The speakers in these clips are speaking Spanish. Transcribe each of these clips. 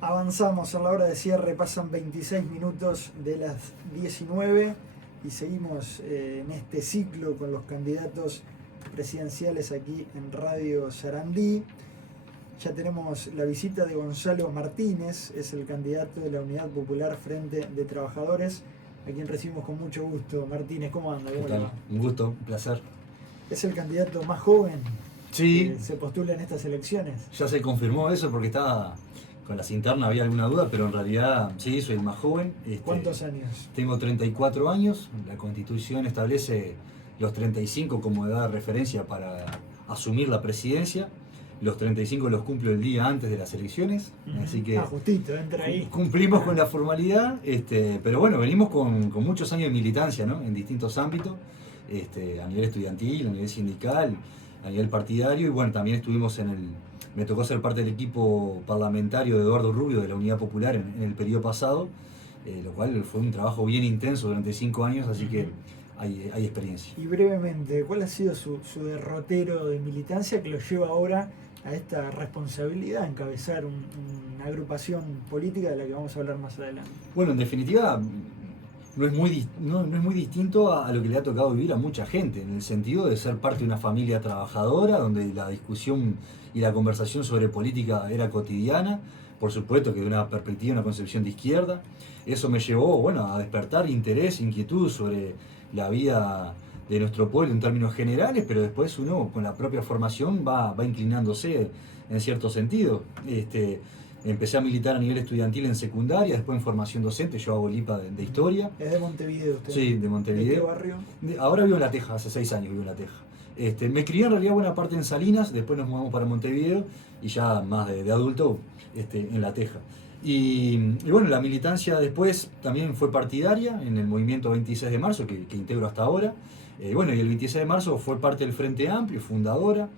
Avanzamos a la hora de cierre, pasan 26 minutos de las 19 y seguimos en este ciclo con los candidatos presidenciales aquí en Radio Sarandí. Ya tenemos la visita de Gonzalo Martínez, es el candidato de la Unidad Popular Frente de Trabajadores, a quien recibimos con mucho gusto. Martínez, ¿cómo anda? ¿Qué tal? Un gusto, un placer. Es el candidato más joven Sí, que se postula en estas elecciones. ya se confirmó eso porque estaba con las internas, había alguna duda, pero en realidad sí, soy el más joven. ¿Cuántos años? Tengo 34 años, la Constitución establece los 35 como edad de referencia para asumir la presidencia. Los 35 los cumplo el día antes de las elecciones, así que justito, entra ahí. Cumplimos con la formalidad, pero bueno, venimos con muchos años de militancia, ¿no? En distintos ámbitos, a nivel estudiantil, a nivel sindical, a nivel partidario, y bueno, también estuvimos me tocó ser parte del equipo parlamentario de Eduardo Rubio de la Unidad Popular en el periodo pasado, lo cual fue un trabajo bien intenso durante 5 años, así que hay experiencia. Y brevemente, ¿cuál ha sido su derrotero de militancia que lo lleva ahora a esta responsabilidad de encabezar una agrupación política de la que vamos a hablar más adelante? Bueno, en definitiva, no es muy distinto a lo que le ha tocado vivir a mucha gente, en el sentido de ser parte de una familia trabajadora, donde la discusión y la conversación sobre política era cotidiana, por supuesto que de una perspectiva, una concepción de izquierda. Eso me llevó, bueno, a despertar interés, inquietud sobre la vida de nuestro pueblo en términos generales, pero después uno con la propia formación va inclinándose en cierto sentido. Empecé a militar a nivel estudiantil en secundaria, después en formación docente, yo hago LIPA de historia. ¿Es de Montevideo usted? Sí, de Montevideo. ¿De qué barrio? Ahora vivo en La Teja, hace 6 años vivo en La Teja. Me crié en realidad buena parte en Salinas, después nos mudamos para Montevideo y ya más de adulto en La Teja. Y bueno, la militancia después también fue partidaria en el movimiento 26 de marzo, que integro hasta ahora. Bueno, y el 26 de marzo fue parte del Frente Amplio, fundadora.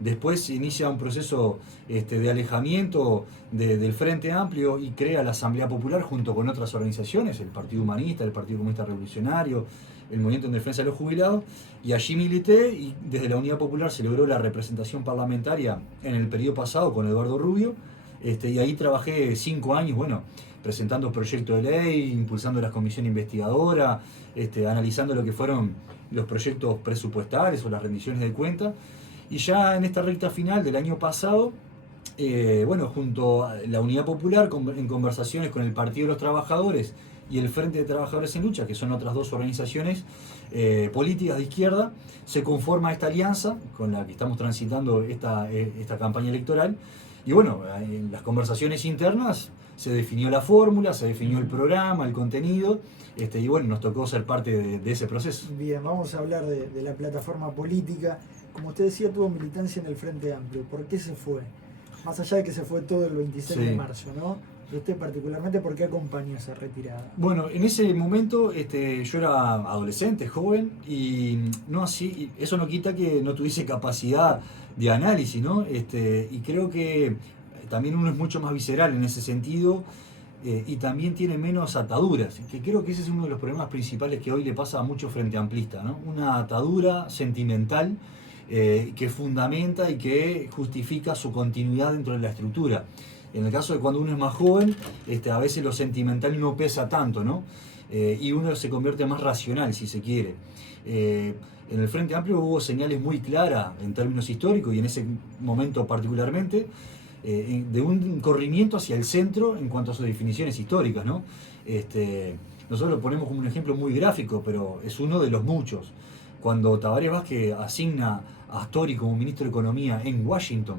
Después se inicia un proceso de alejamiento del Frente Amplio y crea la Asamblea Popular junto con otras organizaciones, el Partido Humanista, el Partido Comunista Revolucionario, el Movimiento en Defensa de los Jubilados, y allí milité y desde la Unidad Popular se logró la representación parlamentaria en el periodo pasado con Eduardo Rubio, y ahí trabajé 5 años, bueno, presentando proyectos de ley, impulsando las comisiones investigadoras, analizando lo que fueron los proyectos presupuestales o las rendiciones de cuentas. Y ya en esta recta final del año pasado, bueno, junto a la Unidad Popular, en conversaciones con el Partido de los Trabajadores y el Frente de Trabajadores en Lucha, que son otras dos organizaciones políticas de izquierda, se conforma esta alianza con la que estamos transitando esta campaña electoral. Y bueno, en las conversaciones internas se definió la fórmula, se definió el programa, el contenido, y bueno, nos tocó ser parte de ese proceso. Bien, vamos a hablar de la plataforma política. Como usted decía, tuvo militancia en el Frente Amplio. ¿Por qué se fue? Más allá de que se fue todo el 26 de marzo, ¿no? Y usted particularmente, ¿por qué acompañó esa retirada? Bueno, en ese momento yo era adolescente, joven, y no así, eso no quita que no tuviese capacidad de análisis, ¿no? Y creo que también uno es mucho más visceral en ese sentido, y también tiene menos ataduras, que creo que ese es uno de los problemas principales que hoy le pasa a muchos frente amplistas, ¿no? Una atadura sentimental que fundamenta y que justifica su continuidad dentro de la estructura. En el caso de cuando uno es más joven, a veces lo sentimental no pesa tanto, ¿no? Y uno se convierte más racional, si se quiere. En el Frente Amplio hubo señales muy claras en términos históricos y en ese momento particularmente, de un corrimiento hacia el centro en cuanto a sus definiciones históricas, ¿no? Nosotros lo ponemos como un ejemplo muy gráfico, pero es uno de los muchos. Cuando Tabaré Vázquez asigna a Astori como ministro de Economía en Washington,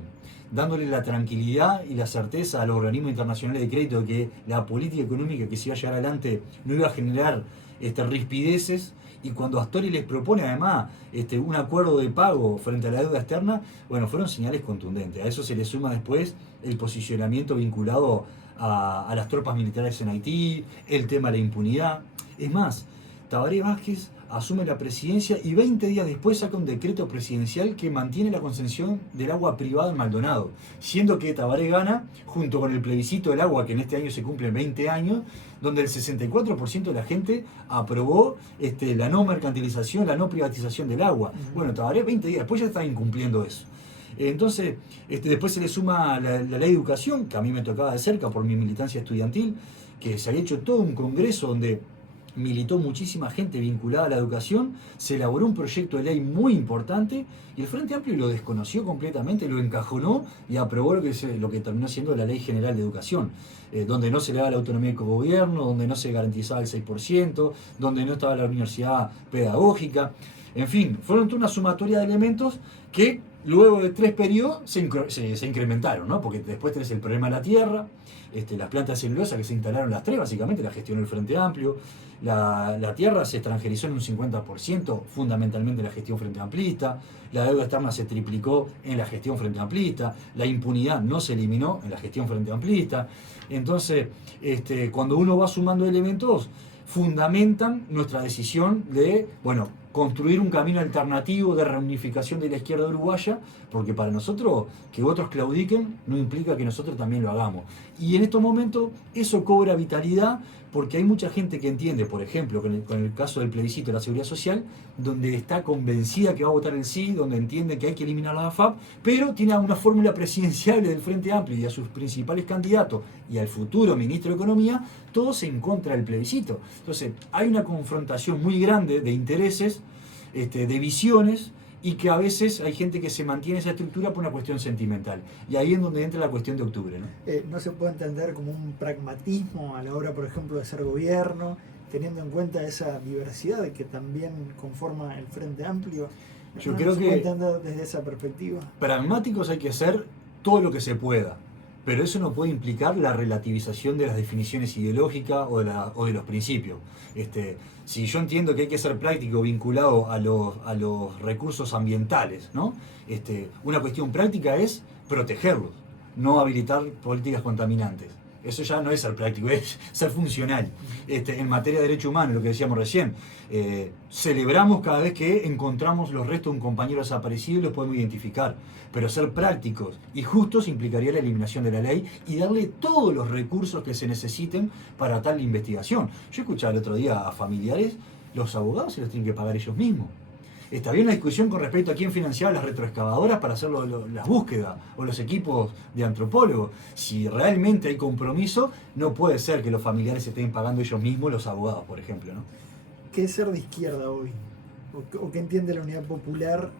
dándole la tranquilidad y la certeza a los organismos internacionales de crédito de que la política económica que se iba a llevar adelante no iba a generar rispideces, y cuando Astori les propone además un acuerdo de pago frente a la deuda externa, bueno, fueron señales contundentes. A eso se le suma después el posicionamiento vinculado a las tropas militares en Haití, el tema de la impunidad. Es más, Tabaré Vázquez asume la presidencia y 20 días después saca un decreto presidencial que mantiene la concesión del agua privada en Maldonado, siendo que Tabaré gana junto con el plebiscito del agua, que en este año se cumplen 20 años, donde el 64% de la gente aprobó la no mercantilización, la no privatización del agua. Bueno, Tabaré 20 días después ya está incumpliendo eso. Entonces, después se le suma la ley de educación, que a mí me tocaba de cerca por mi militancia estudiantil, que se había hecho todo un congreso donde militó muchísima gente vinculada a la educación, se elaboró un proyecto de ley muy importante y el Frente Amplio lo desconoció completamente, lo encajonó y aprobó lo que terminó siendo la Ley General de Educación, donde no se le daba la autonomía del gobierno, donde no se garantizaba el 6%, donde no estaba la universidad pedagógica. En fin, fueron toda una sumatoria de elementos que luego de 3 periodos se incrementaron, ¿no? Porque después tenés el problema de la tierra, las plantas celulosas que se instalaron las 3, básicamente la gestionó el Frente Amplio. La tierra se extranjerizó en un 50%, fundamentalmente la gestión Frente Amplista. La deuda externa se triplicó en la gestión Frente Amplista. La impunidad no se eliminó en la gestión Frente Amplista. Entonces, cuando uno va sumando elementos, fundamentan nuestra decisión de, construir un camino alternativo de reunificación de la izquierda uruguaya, porque para nosotros que otros claudiquen no implica que nosotros también lo hagamos. Y en estos momentos eso cobra vitalidad porque hay mucha gente que entiende, por ejemplo, con el caso del plebiscito de la Seguridad Social, donde está convencida que va a votar el sí, donde entiende que hay que eliminar la AFAP, pero tiene una fórmula presidencial del Frente Amplio y a sus principales candidatos y al futuro ministro de Economía, todos en contra del plebiscito. Entonces, hay una confrontación muy grande de intereses, de visiones, y que a veces hay gente que se mantiene esa estructura por una cuestión sentimental. Y ahí es donde entra la cuestión de octubre, ¿no? No se puede entender como un pragmatismo a la hora, por ejemplo, de ser gobierno, teniendo en cuenta esa diversidad que también conforma el Frente Amplio. Yo no creo se que puede entender desde esa perspectiva. Pragmáticos hay que ser todo lo que se pueda, pero eso no puede implicar la relativización de las definiciones ideológicas o de los principios. Si yo entiendo que hay que ser práctico vinculado a los recursos ambientales, ¿no? Una cuestión práctica es protegerlos, no habilitar políticas contaminantes. Eso ya no es ser práctico, es ser funcional. En materia de derechos humanos, lo que decíamos recién, celebramos cada vez que encontramos los restos de un compañero desaparecido y los podemos identificar. Pero ser prácticos y justos implicaría la eliminación de la ley y darle todos los recursos que se necesiten para tal investigación. Yo escuchaba el otro día a familiares, los abogados se los tienen que pagar ellos mismos. Había una discusión con respecto a quién financiaba las retroexcavadoras para hacer las búsquedas o los equipos de antropólogos. Si realmente hay compromiso, no puede ser que los familiares se estén pagando ellos mismos, los abogados, por ejemplo, ¿no? ¿Qué es ser de izquierda hoy? ¿O qué entiende la Unidad Popular,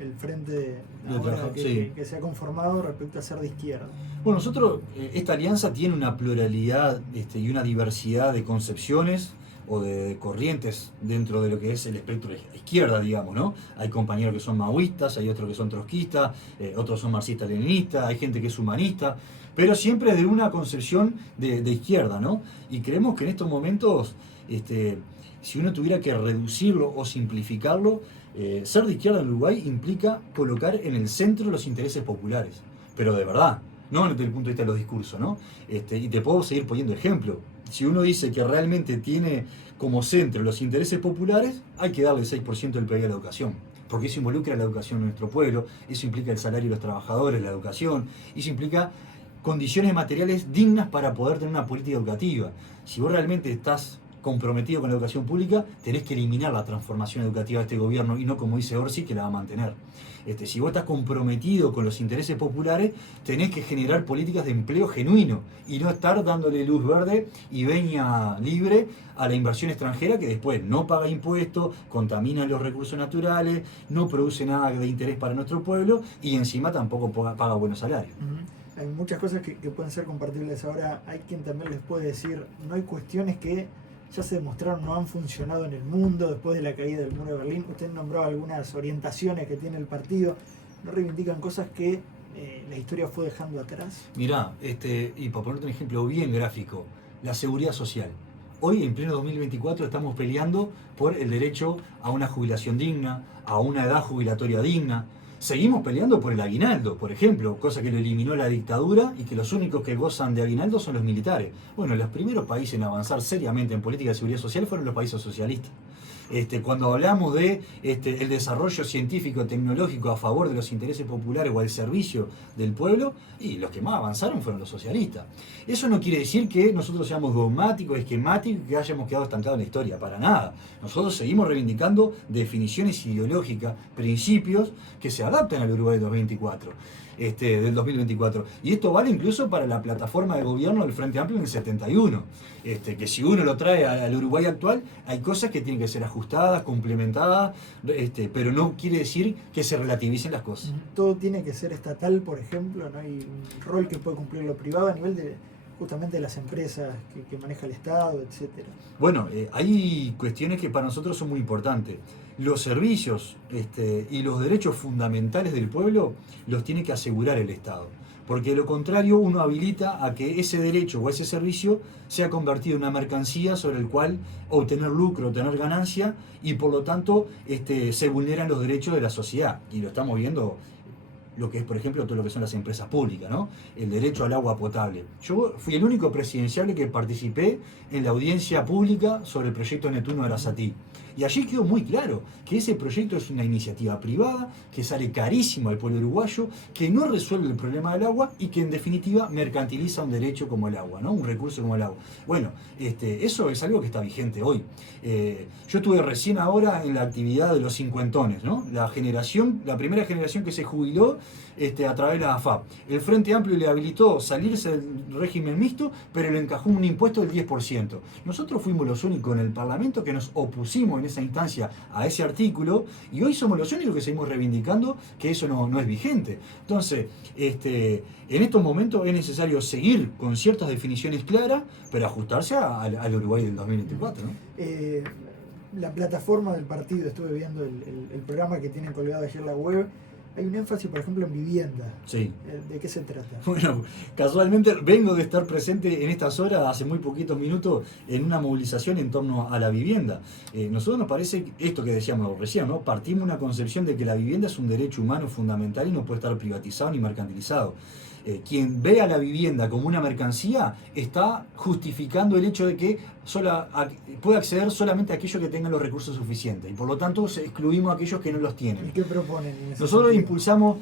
el frente ahora que se ha conformado respecto a ser de izquierda? Bueno, nosotros, esta alianza tiene una pluralidad y una diversidad de concepciones o de corrientes dentro de lo que es el espectro de izquierda, digamos, ¿no? Hay compañeros que son maoístas, hay otros que son trotskistas, otros son marxistas-leninistas, hay gente que es humanista, pero siempre de una concepción de izquierda, ¿no? Y creemos que en estos momentos, si uno tuviera que reducirlo o simplificarlo, ser de izquierda en Uruguay implica colocar en el centro los intereses populares, pero de verdad, no desde el punto de vista de los discursos, ¿no? Y te puedo seguir poniendo ejemplo. Si uno dice que realmente tiene como centro los intereses populares, hay que darle el 6% del PIB a la educación, porque eso involucra la educación de nuestro pueblo, eso implica el salario de los trabajadores, la educación, eso implica condiciones materiales dignas para poder tener una política educativa. Si vos realmente estás comprometido con la educación pública, tenés que eliminar la transformación educativa de este gobierno y no como dice Orsi, que la va a mantener. Si vos estás comprometido con los intereses populares, tenés que generar políticas de empleo genuino y no estar dándole luz verde y veña libre a la inversión extranjera que después no paga impuestos, contamina los recursos naturales, no produce nada de interés para nuestro pueblo y encima tampoco paga buenos salarios. Hay muchas cosas que pueden ser compartibles. Ahora hay quien también les puede decir, no hay cuestiones que ya se demostraron no han funcionado en el mundo después de la caída del muro de Berlín. Usted nombró algunas orientaciones que tiene el partido, no reivindican cosas que la historia fue dejando atrás. Mirá, y para ponerte un ejemplo bien gráfico, la seguridad social. Hoy, en pleno 2024, estamos peleando por el derecho a una jubilación digna, a una edad jubilatoria digna. Seguimos peleando por el aguinaldo, por ejemplo, cosa que lo eliminó la dictadura y que los únicos que gozan de aguinaldo son los militares. Bueno, los primeros países en avanzar seriamente en política de seguridad social fueron los países socialistas. Cuando hablamos de el desarrollo científico tecnológico a favor de los intereses populares o al servicio del pueblo, y los que más avanzaron fueron los socialistas. Eso no quiere decir que nosotros seamos dogmáticos, esquemáticos, que hayamos quedado estancados en la historia, para nada. Nosotros seguimos reivindicando definiciones ideológicas, principios que se adapten al Uruguay 2024. Del 2024. Y esto vale incluso para la plataforma de gobierno del Frente Amplio en el 71. Que si uno lo trae al Uruguay actual, hay cosas que tienen que ser ajustadas, complementadas, pero no quiere decir que se relativicen las cosas. Todo tiene que ser estatal, por ejemplo, no hay un rol que puede cumplir lo privado a nivel de justamente las empresas que maneja el Estado, etcétera. Bueno, hay cuestiones que para nosotros son muy importantes. Los servicios y los derechos fundamentales del pueblo los tiene que asegurar el Estado. Porque de lo contrario uno habilita a que ese derecho o ese servicio sea convertido en una mercancía sobre el cual obtener lucro, obtener ganancia, y por lo tanto se vulneran los derechos de la sociedad. Y lo estamos viendo lo que es, por ejemplo, todo lo que son las empresas públicas, ¿no? El derecho al agua potable. Yo fui el único presidenciable que participé en la audiencia pública sobre el proyecto Neptuno de Arasatí. Y allí quedó muy claro que ese proyecto es una iniciativa privada, que sale carísimo al pueblo uruguayo, que no resuelve el problema del agua y que en definitiva mercantiliza un derecho como el agua, ¿no? Un recurso como el agua. Bueno, eso es algo que está vigente hoy. Yo estuve recién ahora en la actividad de los cincuentones, ¿no? La primera generación que se jubiló a través de la AFAP. El Frente Amplio le habilitó salirse del régimen mixto, pero le encajó un impuesto del 10%. Nosotros fuimos los únicos en el Parlamento que nos opusimos en esa instancia a ese artículo, y hoy somos los únicos que seguimos reivindicando que eso no es vigente. Entonces, en estos momentos es necesario seguir con ciertas definiciones claras, pero ajustarse al Uruguay del 2024, ¿no? La plataforma del partido, estuve viendo el programa que tienen colgado ayer en la web. Hay un énfasis, por ejemplo, en vivienda. Sí. ¿De qué se trata? Bueno, casualmente vengo de estar presente en estas horas, hace muy poquitos minutos, en una movilización en torno a la vivienda. Nosotros nos parece esto que decíamos recién, ¿no? Partimos de una concepción de que la vivienda es un derecho humano fundamental y no puede estar privatizado ni mercantilizado. Quien ve a la vivienda como una mercancía está justificando el hecho de que puede acceder solamente a aquellos que tengan los recursos suficientes, y por lo tanto excluimos a aquellos que no los tienen. ¿Y qué proponen? Nosotros impulsamos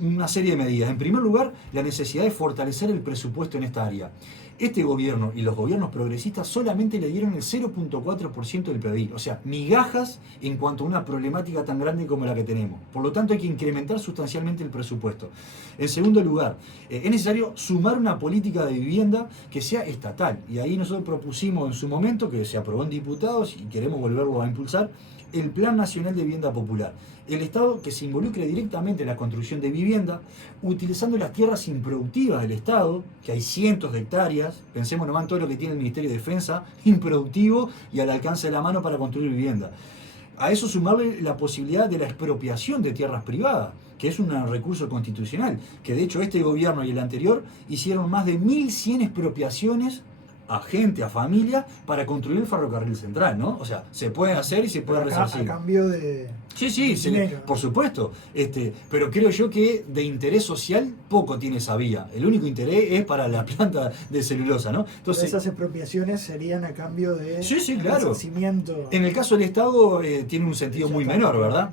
una serie de medidas. En primer lugar, la necesidad de fortalecer el presupuesto en esta área. Este gobierno y los gobiernos progresistas solamente le dieron el 0.4% del PBI, o sea, migajas en cuanto a una problemática tan grande como la que tenemos. Por lo tanto, hay que incrementar sustancialmente el presupuesto. En segundo lugar, es necesario sumar una política de vivienda que sea estatal, y ahí nosotros propusimos en su momento, que se aprobó en diputados y queremos volverlo a impulsar, el Plan Nacional de Vivienda Popular. El Estado que se involucre directamente en la construcción de vivienda, utilizando las tierras improductivas del Estado, que hay cientos de hectáreas, pensemos nomás en todo lo que tiene el Ministerio de Defensa, improductivo y al alcance de la mano para construir vivienda. A eso sumarle la posibilidad de la expropiación de tierras privadas, que es un recurso constitucional, que de hecho este gobierno y el anterior hicieron más de 1.100 expropiaciones a gente, a familia, para construir el ferrocarril central, ¿no? O sea, se puede hacer y se puede resarcir. A cambio de... Sí, por supuesto. Pero creo yo que de interés social poco tiene esa vía. El único interés es para la planta de celulosa, ¿no? Entonces, esas expropiaciones serían a cambio de claro. resarcimiento. En el caso del Estado tiene un sentido muy menor, ¿verdad?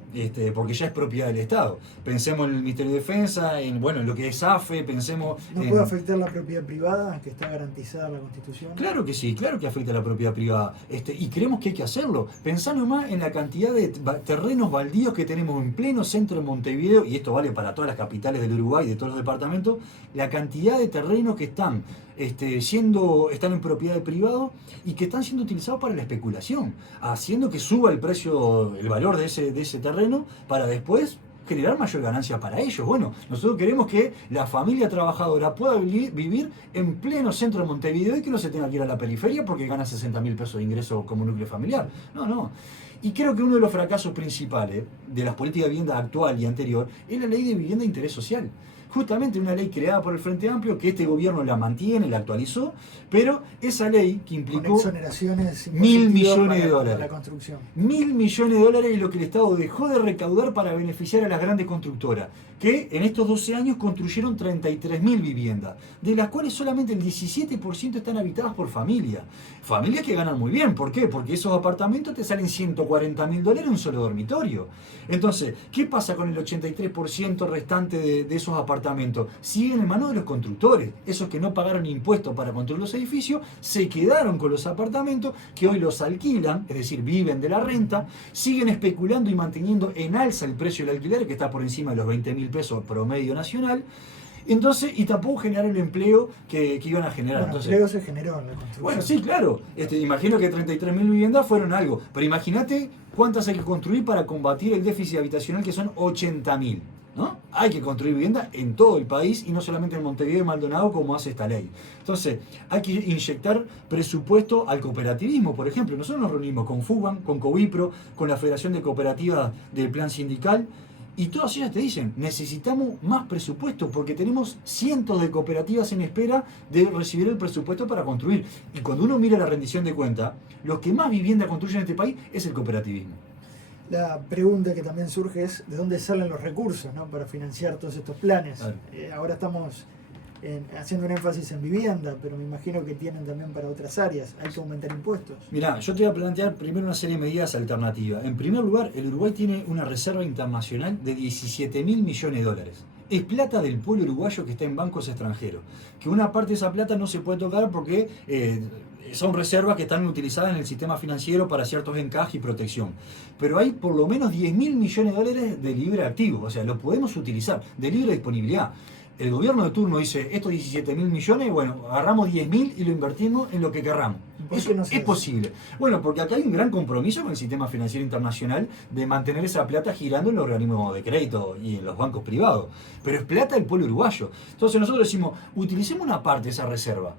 Porque ya es propiedad del Estado. Pensemos en el Ministerio de Defensa, en lo que es AFE, pensemos... ¿No puede afectar la propiedad privada, que está garantizada en la Constitución? Claro que sí, claro que afecta a la propiedad privada. Y creemos que hay que hacerlo. Pensando más en la cantidad de terrenos baldíos que tenemos en pleno centro de Montevideo, y esto vale para todas las capitales del Uruguay, de todos los departamentos, la cantidad de terrenos que están en propiedad de privado y que están siendo utilizados para la especulación, haciendo que suba el precio, el valor de ese terreno, para después generar mayor ganancia para ellos. Bueno, nosotros queremos que la familia trabajadora pueda vivir en pleno centro de Montevideo y que no se tenga que ir a la periferia porque gana 60.000 pesos de ingreso como núcleo familiar. No. Y creo que uno de los fracasos principales de las políticas de vivienda actual y anterior es la ley de vivienda de interés social. Justamente una ley creada por el Frente Amplio, que este gobierno la mantiene, la actualizó, pero esa ley que implicó con exoneraciones 1.000 millones de dólares. Para la construcción. 1.000 millones de dólares es lo que el Estado dejó de recaudar para beneficiar a las grandes constructoras, que en estos 12 años construyeron 33.000 viviendas, de las cuales solamente el 17% están habitadas por familias. Familias que ganan muy bien. ¿Por qué? Porque esos apartamentos te salen 140.000 $40.000 un solo dormitorio. Entonces, ¿qué pasa con el 83% restante de esos apartamentos? Siguen en manos de los constructores. Esos que no pagaron impuestos para construir los edificios, se quedaron con los apartamentos, que hoy los alquilan, es decir, viven de la renta, siguen especulando y manteniendo en alza el precio del alquiler, que está por encima de los 20.000 pesos promedio nacional. Entonces, y tampoco generaron el empleo que iban a generar. Bueno, Entonces, empleo se generó en la construcción. bueno, sí, claro. Imagino que 33.000 viviendas fueron algo. Pero imagínate cuántas hay que construir para combatir el déficit habitacional, que son 80.000. ¿No? Hay que construir vivienda en todo el país y no solamente en Montevideo y Maldonado, como hace esta ley. Entonces, hay que inyectar presupuesto al cooperativismo, por ejemplo. Nosotros nos reunimos con FUBAN, con COVIPRO, con la Federación de Cooperativas del Plan Sindical, y todas ellas te dicen, necesitamos más presupuesto porque tenemos cientos de cooperativas en espera de recibir el presupuesto para construir. Y cuando uno mira la rendición de cuenta, los que más vivienda construyen en este país es el cooperativismo. La pregunta que también surge es de dónde salen los recursos, ¿no?, para financiar todos estos planes. Claro. Ahora estamos haciendo un énfasis en vivienda, pero me imagino que tienen también para otras áreas. Hay que aumentar impuestos. Mirá, yo te voy a plantear primero una serie de medidas alternativas. En primer lugar, el Uruguay tiene una reserva internacional de 17.000 millones de dólares. Es plata del pueblo uruguayo que está en bancos extranjeros. Que una parte de esa plata no se puede tocar porque son reservas que están utilizadas en el sistema financiero para ciertos encajes y protección. Pero hay por lo menos 10.000 millones de dólares de libre activo. O sea, lo podemos utilizar, de libre disponibilidad. El gobierno de turno dice, estos 17.000 millones, bueno, agarramos 10.000 y lo invertimos en lo que querramos. Eso no es posible. Bueno, porque acá hay un gran compromiso con el sistema financiero internacional de mantener esa plata girando en los organismos de crédito y en los bancos privados. Pero es plata del pueblo uruguayo. Entonces nosotros decimos, utilicemos una parte de esa reserva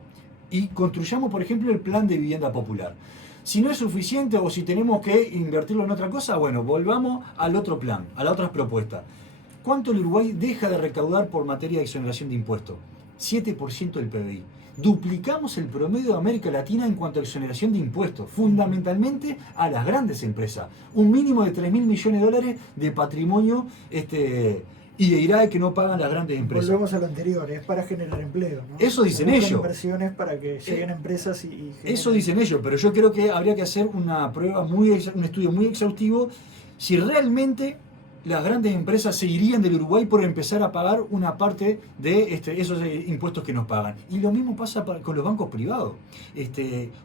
y construyamos, por ejemplo, el plan de vivienda popular. Si no es suficiente o si tenemos que invertirlo en otra cosa, bueno, volvamos al otro plan, a las otras propuestas. ¿Cuánto el Uruguay deja de recaudar por materia de exoneración de impuestos? 7% del PBI. Duplicamos el promedio de América Latina en cuanto a exoneración de impuestos, fundamentalmente a las grandes empresas. Un mínimo de 3.000 millones de dólares de patrimonio y de IRAE que no pagan las grandes empresas. Volvemos a lo anterior, es para generar empleo, ¿no? Eso dicen ellos. Inversiones para que lleguen empresas y eso dicen ellos, pero yo creo que habría que hacer una prueba un estudio muy exhaustivo si realmente las grandes empresas se irían del Uruguay por empezar a pagar una parte de esos impuestos que nos pagan. Y lo mismo pasa con los bancos privados.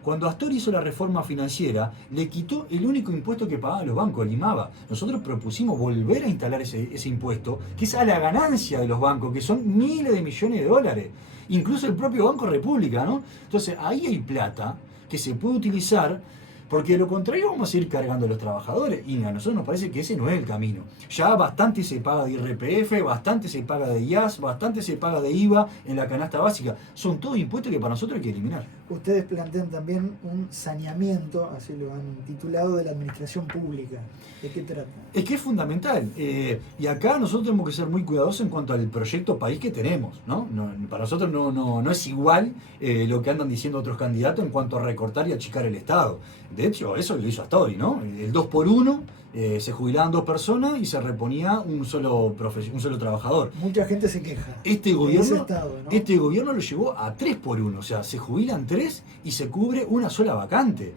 Cuando Astor hizo la reforma financiera, le quitó el único impuesto que pagaban los bancos, el IMABA. Nosotros propusimos volver a instalar ese impuesto, que es a la ganancia de los bancos, que son miles de millones de dólares. Incluso el propio Banco República, ¿no? Entonces, ahí hay plata que se puede utilizar, porque de lo contrario vamos a seguir cargando a los trabajadores y a nosotros nos parece que ese no es el camino. Ya bastante se paga de IRPF, bastante se paga de IAS, bastante se paga de IVA en la canasta básica. Son todos impuestos que para nosotros hay que eliminar. Ustedes plantean también un saneamiento, así lo han titulado, de la administración pública. ¿De qué trata? Es que es fundamental. Y acá nosotros tenemos que ser muy cuidadosos en cuanto al proyecto país que tenemos, ¿no? Para nosotros no es igual lo que andan diciendo otros candidatos en cuanto a recortar y achicar el Estado. De hecho, eso lo hizo Astori, ¿no? El 2x1, se jubilaban 2 personas y se reponía un solo trabajador. Mucha gente se queja. Este gobierno, estado, ¿no? Este gobierno lo llevó a 3x1, o sea, se jubilan 3 y se cubre una sola vacante.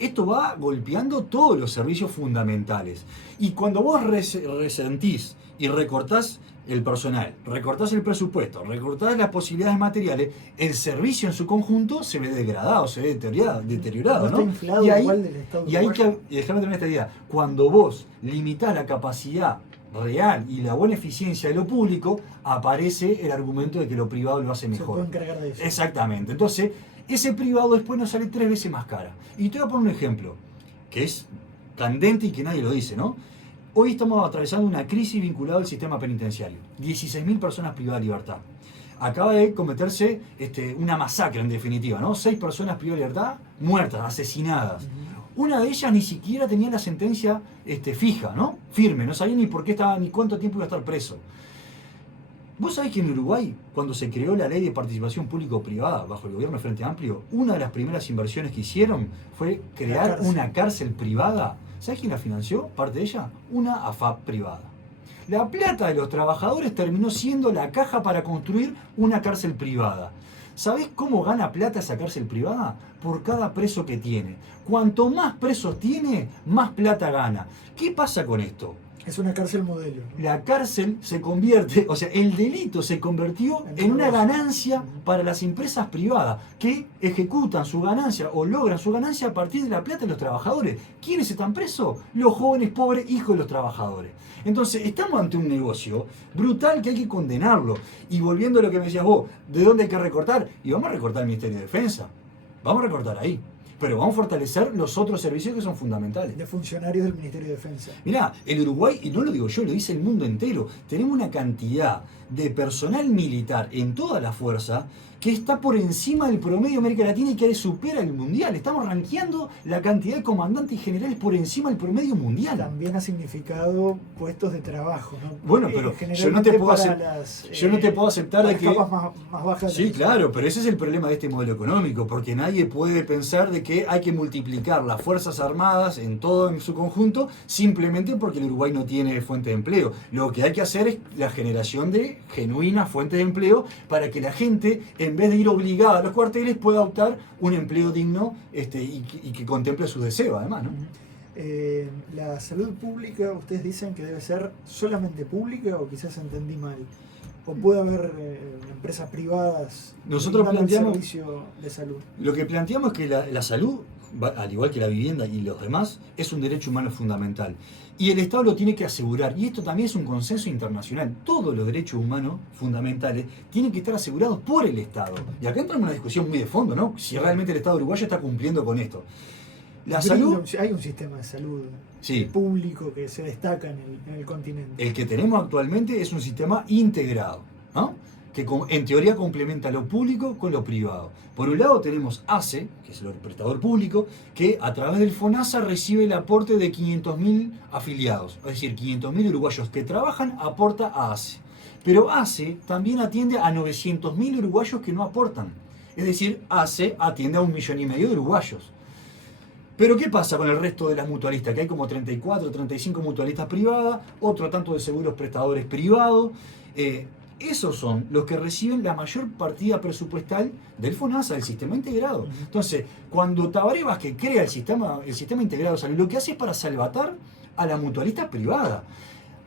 Esto va golpeando todos los servicios fundamentales. Y cuando vos resentís y recortás el personal, recortás el presupuesto, recortás las posibilidades materiales, el servicio en su conjunto se ve degradado, se ve deteriorado, ¿no? Está inflado Y ahí, igual del Estado. y hay que, déjame terminar esta idea, cuando vos limitás la capacidad real y la buena eficiencia de lo público, aparece el argumento de que lo privado lo hace mejor. Se puede encargar de eso. Exactamente. Entonces, ese privado después nos sale 3 veces más cara. Y te voy a poner un ejemplo, que es candente y que nadie lo dice, ¿no? Hoy estamos atravesando una crisis vinculada al sistema penitenciario. 16.000 personas privadas de libertad. Acaba de cometerse una masacre, en definitiva, ¿no? 6 personas privadas de libertad muertas, asesinadas. Una de ellas ni siquiera tenía la sentencia fija, ¿no? Firme, no sabía ni por qué estaba, ni cuánto tiempo iba a estar preso. ¿Vos sabés que en Uruguay, cuando se creó la ley de participación público-privada bajo el gobierno de Frente Amplio, una de las primeras inversiones que hicieron fue crear una cárcel privada? ¿Sabés quién la financió? Parte de ella, una AFAP privada. La plata de los trabajadores terminó siendo la caja para construir una cárcel privada. ¿Sabés cómo gana plata esa cárcel privada? Por cada preso que tiene. Cuanto más presos tiene, más plata gana. ¿Qué pasa con esto? Es una cárcel modelo. La cárcel se convierte, o sea, el delito se convirtió en una ganancia para las empresas privadas que ejecutan su ganancia o logran su ganancia a partir de la plata de los trabajadores. ¿Quiénes están presos? Los jóvenes pobres, hijos de los trabajadores. Entonces, estamos ante un negocio brutal que hay que condenarlo. Y volviendo a lo que me decías vos, ¿de dónde hay que recortar? Y vamos a recortar el Ministerio de Defensa. Vamos a recortar ahí. Pero vamos a fortalecer los otros servicios que son fundamentales. De funcionarios del Ministerio de Defensa. Mirá, el Uruguay, y no lo digo yo, lo dice el mundo entero, tenemos una cantidad de personal militar en toda la fuerza que está por encima del promedio de América Latina y que supera el mundial. Estamos rankeando la cantidad de comandantes generales por encima del promedio mundial. También ha significado puestos de trabajo, ¿no? Bueno, pero yo no te puedo aceptar de que... más bajas. Sí, claro, pero ese es el problema de este modelo económico, porque nadie puede pensar de que hay que multiplicar las Fuerzas Armadas en todo en su conjunto simplemente porque el Uruguay no tiene fuente de empleo. Lo que hay que hacer es la generación de genuinas fuentes de empleo para que la gente, en vez de ir obligada a los cuarteles, pueda optar un empleo digno y que contemple sus deseos, además, ¿no? La salud pública, ustedes dicen que debe ser solamente pública, o quizás entendí mal. ¿O puede haber empresas privadas Nosotros dando el planteamos, servicio de salud? Lo que planteamos es que la salud, al igual que la vivienda y los demás, es un derecho humano fundamental. Y el Estado lo tiene que asegurar. Y esto también es un consenso internacional. Todos los derechos humanos fundamentales tienen que estar asegurados por el Estado. Y acá entra en una discusión muy de fondo, ¿no? Si realmente el Estado uruguayo está cumpliendo con esto. La salud... Hay un sistema de salud sí, público que se destaca en el continente. El que tenemos actualmente es un sistema integrado, ¿no? Que en teoría complementa lo público con lo privado. Por un lado tenemos ACE, que es el prestador público, que a través del FONASA recibe el aporte de 500.000 afiliados. Es decir, 500.000 uruguayos que trabajan aporta a ACE. Pero ACE también atiende a 900.000 uruguayos que no aportan. Es decir, ACE atiende a 1,5 millones de uruguayos. Pero ¿qué pasa con el resto de las mutualistas? Que hay como 34, 35 mutualistas privadas, otro tanto de seguros prestadores privados. Esos son los que reciben la mayor partida presupuestal del FONASA, del sistema integrado. Entonces, cuando Tabaré Vázquez crea el sistema integrado de salud, lo que hace es para salvatar a la mutualista privada.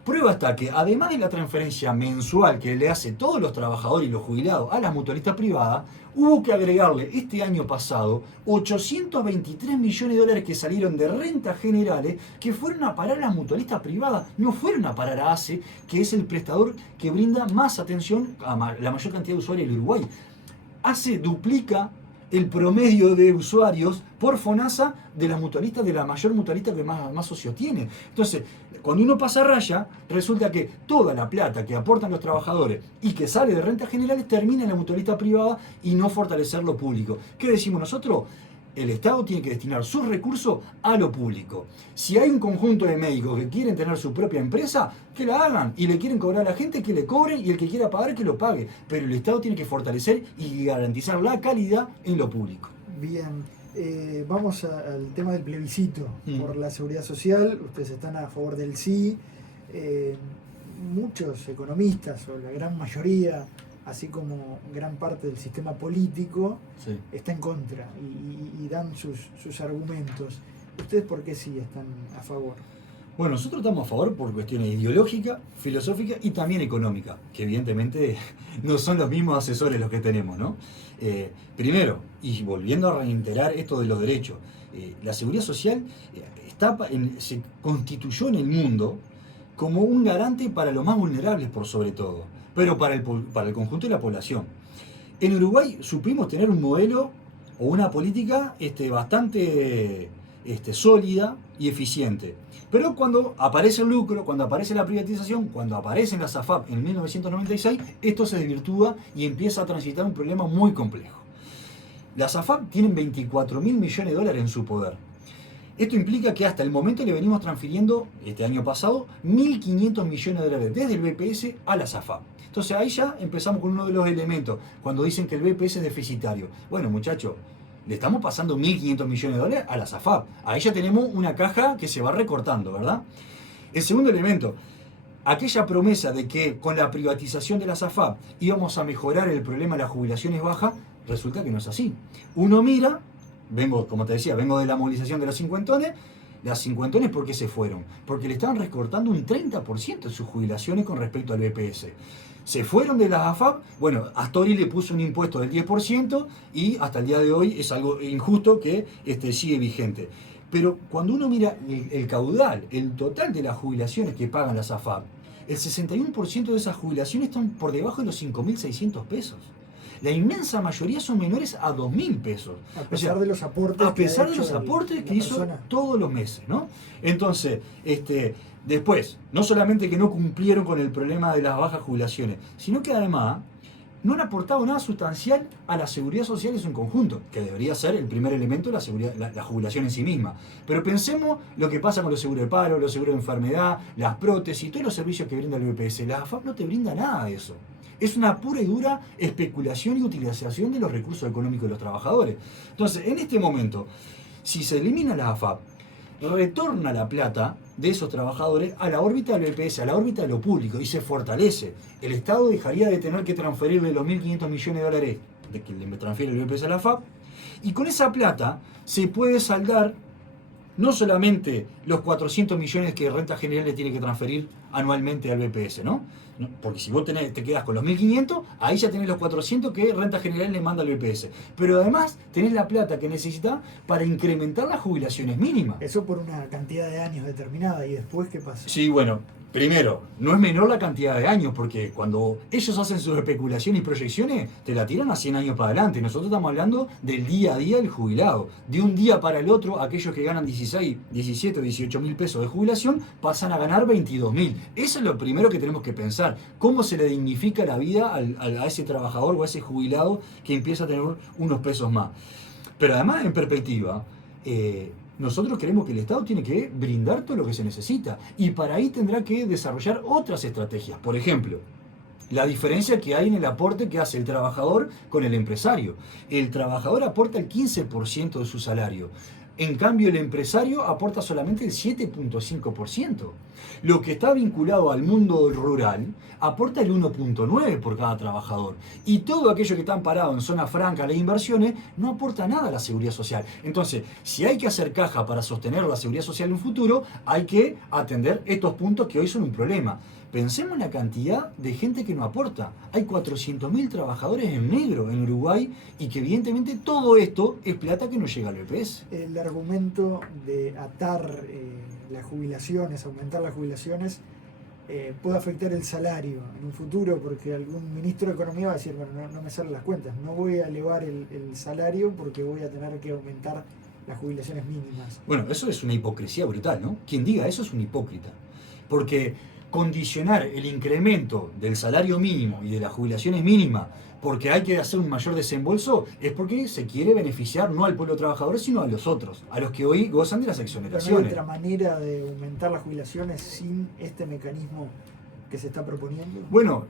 Prueba está que, además de la transferencia mensual que le hace todos los trabajadores y los jubilados a las mutualistas privadas, hubo que agregarle este año pasado 823 millones de dólares que salieron de rentas generales que fueron a parar a las mutualistas privadas, no fueron a parar a ACE, que es el prestador que brinda más atención a la mayor cantidad de usuarios del Uruguay. ACE duplica el promedio de usuarios por FONASA de las mutualistas, de la mayor mutualista que más socios tiene. Entonces, cuando uno pasa raya, resulta que toda la plata que aportan los trabajadores y que sale de rentas generales termina en la mutualista privada y no fortalecer lo público. ¿Qué decimos nosotros? El Estado tiene que destinar sus recursos a lo público. Si hay un conjunto de médicos que quieren tener su propia empresa, que la hagan. Y le quieren cobrar a la gente, que le cobren. Y el que quiera pagar, que lo pague. Pero el Estado tiene que fortalecer y garantizar la calidad en lo público. Bien. Vamos al tema del plebiscito por la seguridad social. Ustedes están a favor del sí. Muchos economistas, o la gran mayoría, así como gran parte del sistema político, sí, está en contra y dan sus argumentos. ¿Ustedes por qué sí están a favor? Bueno, nosotros estamos a favor por cuestiones ideológicas, filosóficas y también económicas, que evidentemente no son los mismos asesores los que tenemos, ¿no? Primero, y volviendo a reiterar esto de los derechos, la seguridad social se constituyó en el mundo como un garante para los más vulnerables por sobre todo, pero para el conjunto de la población. En Uruguay supimos tener un modelo o una política bastante sólida y eficiente. Pero cuando aparece el lucro, cuando aparece la privatización, cuando aparecen las AFAP en 1996, esto se desvirtúa y empieza a transitar un problema muy complejo. Las AFAP tienen 24.000 millones de dólares en su poder. Esto implica que hasta el momento le venimos transfiriendo, este año pasado, 1.500 millones de dólares desde el BPS a las AFAP. Entonces ahí ya empezamos con uno de los elementos, cuando dicen que el BPS es deficitario. Bueno, muchachos, le estamos pasando 1.500 millones de dólares a las AFAP. Ahí ya tenemos una caja que se va recortando, ¿verdad? El segundo elemento, aquella promesa de que con la privatización de las AFAP íbamos a mejorar el problema de las jubilaciones bajas, resulta que no es así. Uno mira, como te decía, vengo de la movilización de los cincuentones. Las cincuentones, ¿por qué se fueron? Porque le estaban recortando un 30% de sus jubilaciones con respecto al BPS. Se fueron de las AFAP, bueno, Astori le puso un impuesto del 10% y hasta el día de hoy es algo injusto que sigue vigente. Pero cuando uno mira el caudal, el total de las jubilaciones que pagan las AFAP, el 61% de esas jubilaciones están por debajo de los 5.600 pesos. La inmensa mayoría son menores a 2.000 pesos. A pesar de los aportes. A pesar de los aportes que hizo todos los meses, ¿no? Entonces, después, no solamente que no cumplieron con el problema de las bajas jubilaciones, sino que además no han aportado nada sustancial a la seguridad social en su conjunto, que debería ser el primer elemento de la jubilación en sí misma. Pero pensemos lo que pasa con los seguros de paro, los seguros de enfermedad, las prótesis, todos los servicios que brinda el BPS. La AFAP no te brinda nada de eso. Es una pura y dura especulación y utilización de los recursos económicos de los trabajadores. Entonces, en este momento, si se elimina la AFAP, retorna la plata de esos trabajadores a la órbita del BPS, a la órbita de lo público, y se fortalece. El Estado dejaría de tener que transferirle los 1.500 millones de dólares de que le transfiere el BPS a la AFAP, y con esa plata se puede saldar no solamente los 400 millones que Renta General le tiene que transferir anualmente al BPS, ¿no? Porque si vos te quedás con los 1.500, ahí ya tenés los 400 que Renta General le manda al BPS. Pero además tenés la plata que necesitas para incrementar las jubilaciones mínimas. Eso por una cantidad de años determinada. ¿Y después qué pasa? Sí, bueno, primero, no es menor la cantidad de años, porque cuando ellos hacen sus especulaciones y proyecciones, te la tiran a 100 años para adelante. Nosotros estamos hablando del día a día del jubilado. De un día para el otro, aquellos que ganan 16, 17, 18 mil pesos de jubilación pasan a ganar 22.000. Eso es lo primero que tenemos que pensar. ¿Cómo se le dignifica la vida a ese trabajador o a ese jubilado que empieza a tener unos pesos más? Pero además, en perspectiva, nosotros creemos que el Estado tiene que brindar todo lo que se necesita, y para ahí tendrá que desarrollar otras estrategias. Por ejemplo, la diferencia que hay en el aporte que hace el trabajador con el empresario. El trabajador aporta el 15% de su salario. En cambio, el empresario aporta solamente el 7.5%. Lo que está vinculado al mundo rural aporta el 1.9% por cada trabajador. Y todo aquello que está amparado en zona franca de inversiones no aporta nada a la seguridad social. Entonces, si hay que hacer caja para sostener la seguridad social en un futuro, hay que atender estos puntos que hoy son un problema. Pensemos en la cantidad de gente que no aporta. Hay 400.000 trabajadores en negro en Uruguay, y que evidentemente todo esto es plata que no llega al BPS. El argumento de atar las jubilaciones, aumentar las jubilaciones, puede afectar el salario en un futuro, porque algún ministro de Economía va a decir, bueno, no me salen las cuentas, no voy a elevar el salario porque voy a tener que aumentar las jubilaciones mínimas. Bueno, eso es una hipocresía brutal, ¿no? Quien diga eso es un hipócrita. Porque condicionar el incremento del salario mínimo y de las jubilaciones mínimas porque hay que hacer un mayor desembolso es porque se quiere beneficiar no al pueblo trabajador, sino a los otros, a los que hoy gozan de las exoneraciones. ¿Pero no hay otra manera de aumentar las jubilaciones sin este mecanismo que se está proponiendo? Bueno,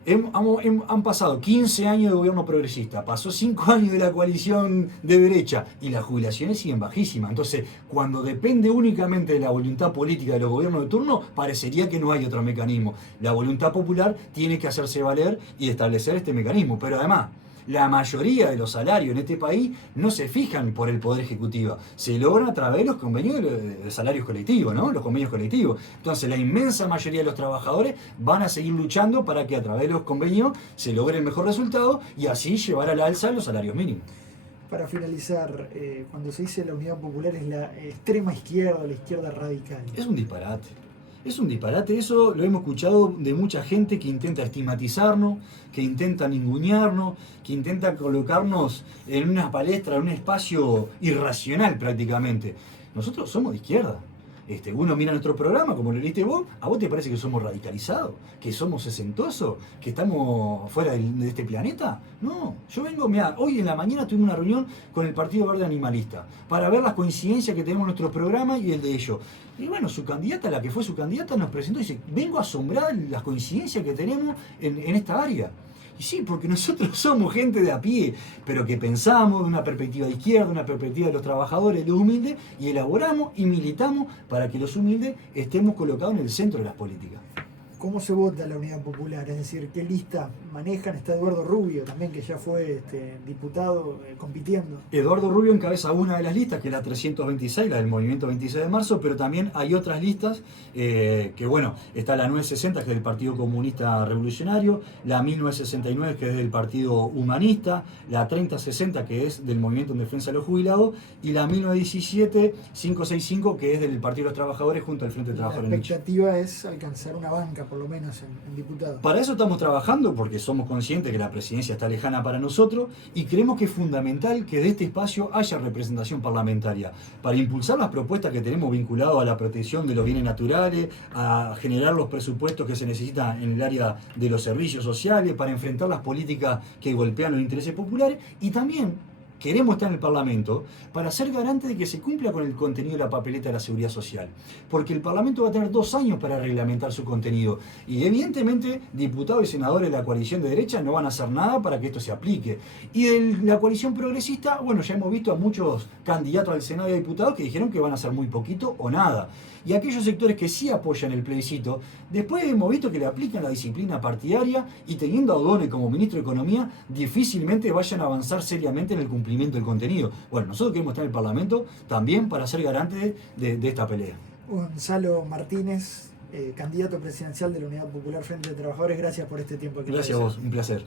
han pasado 15 años de gobierno progresista, pasó 5 años de la coalición de derecha, y las jubilaciones siguen bajísimas. Entonces, cuando depende únicamente de la voluntad política de los gobiernos de turno, parecería que no hay otro mecanismo. La voluntad popular tiene que hacerse valer y establecer este mecanismo. Pero además, la mayoría de los salarios en este país no se fijan por el Poder Ejecutivo, se logran a través de los convenios de salarios colectivos, ¿no? Los convenios colectivos. Entonces, la inmensa mayoría de los trabajadores van a seguir luchando para que a través de los convenios se logre el mejor resultado y así llevar al alza los salarios mínimos. Para finalizar, cuando se dice la Unidad Popular es la extrema izquierda, la izquierda radical. Es un disparate. Es un disparate, eso lo hemos escuchado de mucha gente que intenta estigmatizarnos, que intenta ningunearnos, que intenta colocarnos en una palestra, en un espacio irracional prácticamente. Nosotros somos de izquierda. Uno mira nuestro programa, como lo leíste vos, ¿a vos te parece que somos radicalizados? ¿Que somos sesentosos? ¿Que estamos fuera de este planeta? No, yo vengo, mirá, hoy en la mañana tuvimos una reunión con el Partido Verde Animalista para ver las coincidencias que tenemos en nuestro programa y el de ellos. Y bueno, su candidata, la que fue su candidata, nos presentó y dice, vengo asombrada de las coincidencias que tenemos en esta área. Y sí, porque nosotros somos gente de a pie, pero que pensamos de una perspectiva de izquierda, una perspectiva de los trabajadores, de los humildes, y elaboramos y militamos para que los humildes estemos colocados en el centro de las políticas. ¿Cómo se vota la Unidad Popular? Es decir, ¿qué lista manejan. Está Eduardo Rubio también, que ya fue diputado compitiendo. Eduardo Rubio encabeza una de las listas, que es la 326, la del Movimiento 26 de Marzo, pero también hay otras listas, que bueno, está la 960, que es del Partido Comunista Revolucionario, la 1969, que es del Partido Humanista, la 3060, que es del Movimiento en Defensa de los Jubilados, y la 1917, 565, que es del Partido de los Trabajadores junto al Frente de Trabajadores. La expectativa es alcanzar una banca, por lo menos, en diputados. Para eso estamos trabajando, porque somos conscientes que la presidencia está lejana para nosotros y creemos que es fundamental que de este espacio haya representación parlamentaria para impulsar las propuestas que tenemos vinculadas a la protección de los bienes naturales, a generar los presupuestos que se necesitan en el área de los servicios sociales, para enfrentar las políticas que golpean los intereses populares, y también queremos estar en el Parlamento para ser garante de que se cumpla con el contenido de la papeleta de la Seguridad Social. Porque el Parlamento va a tener 2 años para reglamentar su contenido. Y evidentemente, diputados y senadores de la coalición de derecha no van a hacer nada para que esto se aplique. Y de la coalición progresista, bueno, ya hemos visto a muchos candidatos al Senado y a diputados que dijeron que van a hacer muy poquito o nada. Y aquellos sectores que sí apoyan el plebiscito, después hemos visto que le aplican la disciplina partidaria y teniendo a O'Donnell como ministro de Economía, difícilmente vayan a avanzar seriamente en el cumplimiento del contenido. Bueno, nosotros queremos estar en el Parlamento también para ser garantes de esta pelea. Gonzalo Martínez, candidato presidencial de la Unidad Popular Frente de Trabajadores, gracias por este tiempo. Gracias a vos, un placer.